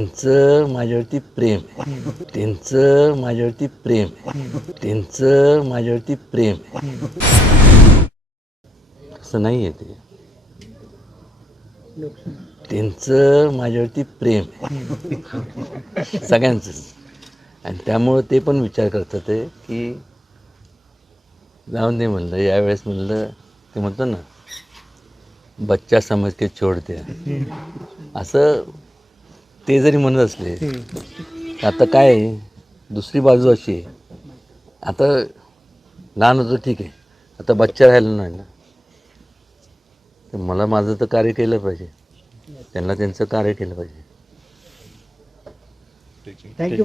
त्यांचं माझ्यावरती प्रेम आहे. त्यांचं माझ्यावरती प्रेम आहे. त्यांचं माझ्यावरती प्रेम आहे. असं नाही आहे ते. त्यांचं माझ्यावरती प्रेम आहे. सगळ्यांचंच. आणि त्यामुळं ते पण विचार करतात ते की जाऊन दे म्हणलं यावेळेस म्हणलं ते म्हणतो ना बच्चा समज के छोड द्या असं ते जरी म्हणत असले आता काय आहे, दुसरी बाजू अशी आहे. आता लहान होतं ठीक आहे. आता बच्चा राहिला नाही ना. तर मला माझं तर कार्य केलं पाहिजे. त्यांना त्यांचं कार्य केलं पाहिजे. थँक्यू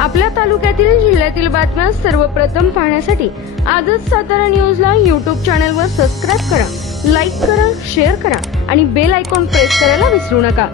आपल्या तालुक्यातील जिल्ह्यातील बातम्या सर्वप्रथम पाहण्यासाठी आजच सातारा न्यूजला यूट्यूब चॅनलवर सबस्क्राईब करा लाईक करा शेअर करा आणि बेल आयकॉन प्रेस करायला विसरू नका.